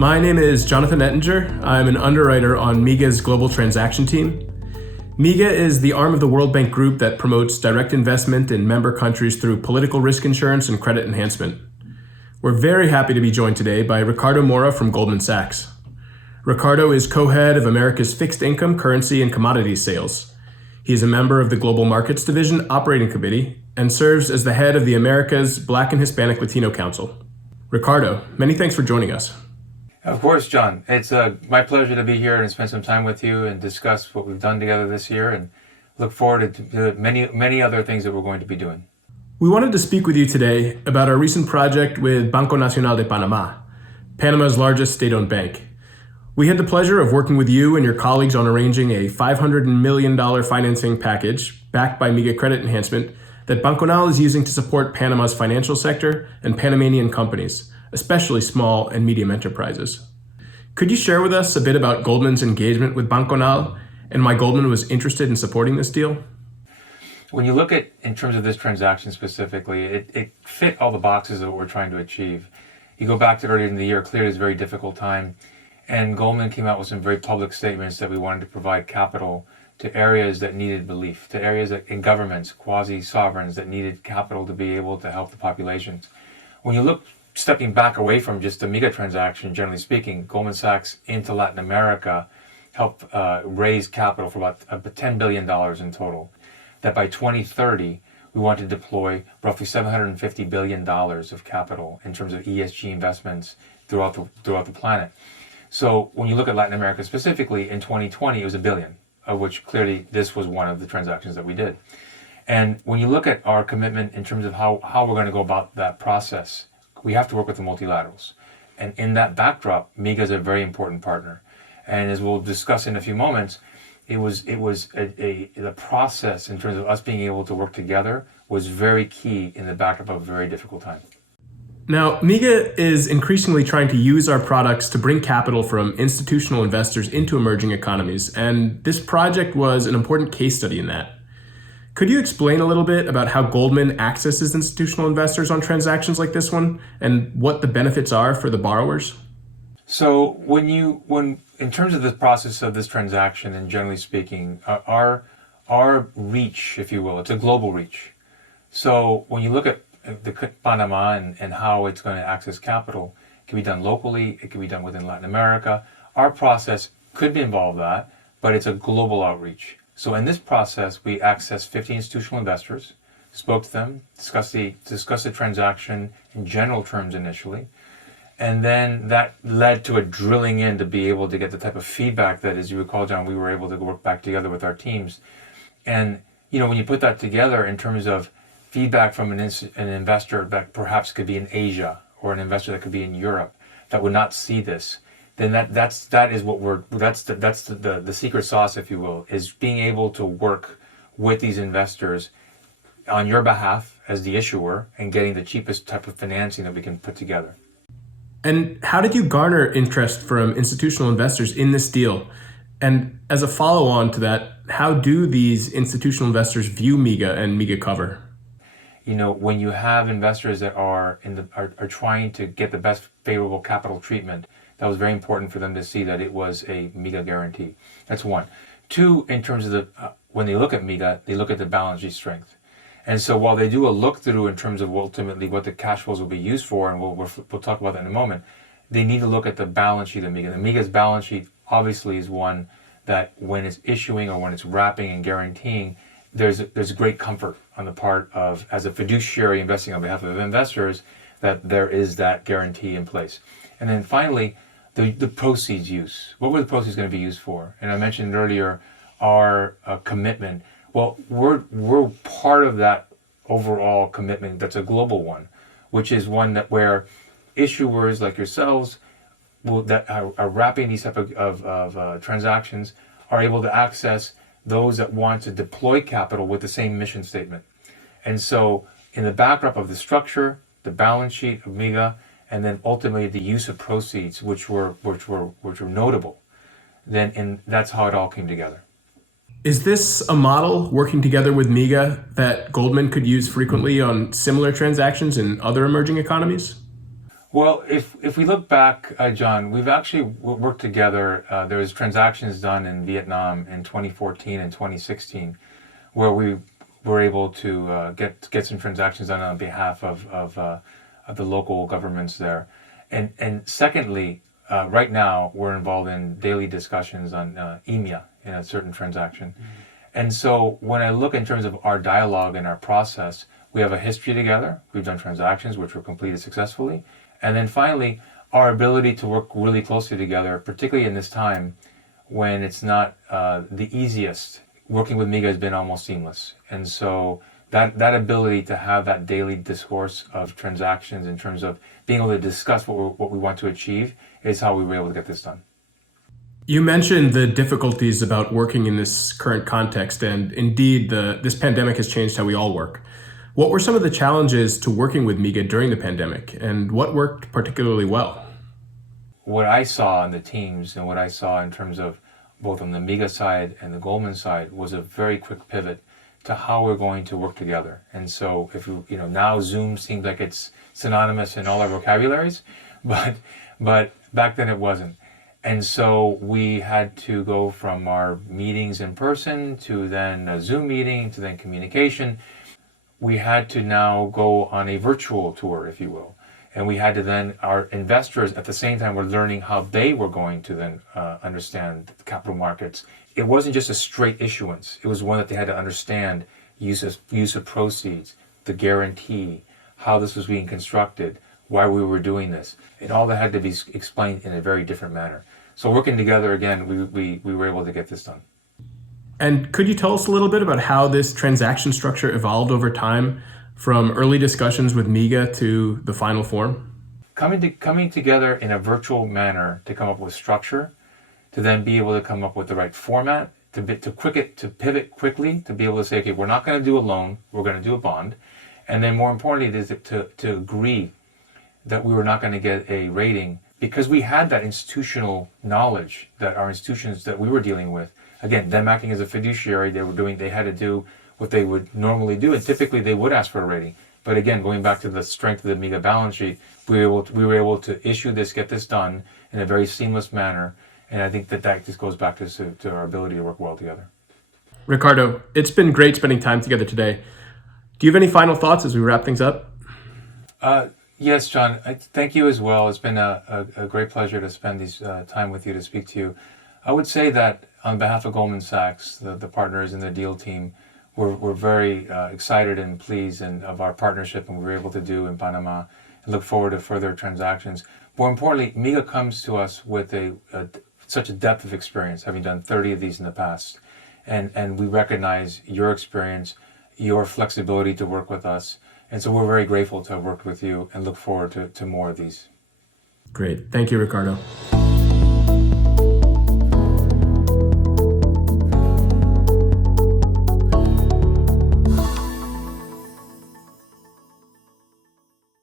My name is Jonathan Ettinger. I'm an underwriter on MIGA's global transaction team. MIGA is the arm of the World Bank Group that promotes direct investment in member countries through political risk insurance and credit enhancement. We're very happy to be joined today by Ricardo Mora from Goldman Sachs. Ricardo is co-head of America's Fixed Income, Currency, and Commodities Sales. He is a member of the Global Markets Division Operating Committee and serves as the head of the Americas Black and Hispanic Latino Council. Ricardo, many thanks for joining us. Of course, John. It's my pleasure to be here and spend some time with you and discuss what we've done together this year and look forward to many other things that we're going to be doing. We wanted to speak with you today about our recent project with Banco Nacional de Panamá, Panama's largest state-owned bank. We had the pleasure of working with you and your colleagues on arranging a $500 million financing package backed by MIGA credit enhancement that Banco Nacional is using to support Panama's financial sector and Panamanian companies, especially small and medium enterprises. Could you share with us a bit about Goldman's engagement with Banco Nacional and why Goldman was interested in supporting this deal? When you look at, in terms of this transaction specifically, it fit all the boxes of what we're trying to achieve. You go back to earlier in the year, clearly it's a very difficult time, and Goldman came out with some very public statements that we wanted to provide capital to areas that needed relief, to areas that, in governments, quasi-sovereigns that needed capital to be able to help the populations. When you look stepping back away from just the MIGA transaction, generally speaking, Goldman Sachs into Latin America helped raise capital for about $10 billion in total. That by 2030, we want to deploy roughly $750 billion of capital in terms of ESG investments throughout the planet. So when you look at Latin America specifically, in 2020, it was $1 billion, of which clearly this was one of the transactions that we did. And when you look at our commitment in terms of how we're going to go about that process, we have to work with the multilaterals. And in that backdrop, MIGA is a very important partner. And as we'll discuss in a few moments, the process in terms of us being able to work together was very key in the backdrop of a very difficult time. Now, MIGA is increasingly trying to use our products to bring capital from institutional investors into emerging economies, and this project was an important case study in that. Could you explain a little bit about how Goldman accesses institutional investors on transactions like this one and what the benefits are for the borrowers? So when in terms of the process of this transaction, and generally speaking, our reach, if you will, it's a global reach. So when you look at the Panama and how it's going to access capital, it can be done locally, it can be done within Latin America. Our process could involve that, but it's a global outreach. So in this process, we accessed 50 institutional investors, spoke to them, discussed the transaction in general terms initially, and then that led to a drilling in to be able to get the type of feedback that, as you recall, John, we were able to work back together with our teams. And when you put that together in terms of feedback from an investor that perhaps could be in Asia or an investor that could be in Europe that would not see this, then that's the secret sauce, if you will, is being able to work with these investors on your behalf as the issuer and getting the cheapest type of financing that we can put together. And how did you garner interest from institutional investors in this deal? And as a follow-on to that, how do these institutional investors view MIGA and MIGA cover? When you have investors that are trying to get the best favorable capital treatment, that was very important for them to see that it was a MIGA guarantee. That's one. Two, in terms of when they look at MIGA, they look at the balance sheet strength. And so while they do a look through in terms of ultimately what the cash flows will be used for, and we'll talk about that in a moment, they need to look at the balance sheet of MIGA. The MIGA's balance sheet obviously is one that when it's issuing or when it's wrapping and guaranteeing, there's great comfort on the part of, as a fiduciary investing on behalf of investors, that there is that guarantee in place. And then finally, the proceeds use. What were the proceeds going to be used for? And I mentioned earlier our commitment. Well, we're part of that overall commitment that's a global one, which is one that where issuers like yourselves that are wrapping these type of transactions are able to access those that want to deploy capital with the same mission statement. And so in the backdrop of the structure, the balance sheet of MIGA, and then ultimately the use of proceeds, which were notable, and that's how it all came together. Is this a model working together with MIGA that Goldman could use frequently on similar transactions in other emerging economies? Well, if we look back, John, we've actually worked together. There was transactions done in Vietnam in 2014 and 2016, where we were able to get some transactions done on behalf of the local governments there. And secondly, right now we're involved in daily discussions on EMEA in a certain transaction. And so when I look in terms of our dialogue and our process, we have a history together. We've done transactions which were completed successfully. And then finally, our ability to work really closely together, particularly in this time when it's not the easiest. Working with MIGA has been almost seamless. And so that ability to have that daily discourse of transactions in terms of being able to discuss what we want to achieve is how we were able to get this done. You mentioned the difficulties about working in this current context, and indeed, this pandemic has changed how we all work. What were some of the challenges to working with MIGA during the pandemic, and what worked particularly well? What I saw in the teams and what I saw in terms of both on the MIGA side and the Goldman side was a very quick pivot to how we're going to work together. And so if now Zoom seems like it's synonymous in all our vocabularies, but back then it wasn't. And so we had to go from our meetings in person to then a Zoom meeting to then communication. We had to now go on a virtual tour, if you will. And we had to then, our investors at the same time were learning how they were going to then understand the capital markets. It wasn't just a straight issuance. It was one that they had to understand use of proceeds, the guarantee, how this was being constructed, why we were doing this. And all that had to be explained in a very different manner. So working together again, we were able to get this done. And could you tell us a little bit about how this transaction structure evolved over time from early discussions with MIGA to the final form? Coming together in a virtual manner to come up with structure, to then be able to come up with the right format, to pivot quickly, to be able to say, okay, we're not going to do a loan, we're going to do a bond. And then more importantly, is to agree that we were not going to get a rating because we had that institutional knowledge that our institutions that we were dealing with, again, them acting as a fiduciary, they had to do what they would normally do, and typically they would ask for a rating. But again, going back to the strength of the MIGA balance sheet, we were able to issue this, get this done in a very seamless manner, and I think that just goes back to our ability to work well together. Ricardo, it's been great spending time together today. Do you have any final thoughts as we wrap things up? Yes, John, thank you as well. It's been a great pleasure to spend this time with you, to speak to you. I would say that on behalf of Goldman Sachs, the partners in the deal team, we're very excited and pleased of our partnership and what we were able to do in Panama, and look forward to further transactions. More importantly, MIGA comes to us with such a depth of experience, having done 30 of these in the past. And we recognize your experience, your flexibility to work with us. And so we're very grateful to have worked with you and look forward to more of these. Great. Thank you, Ricardo.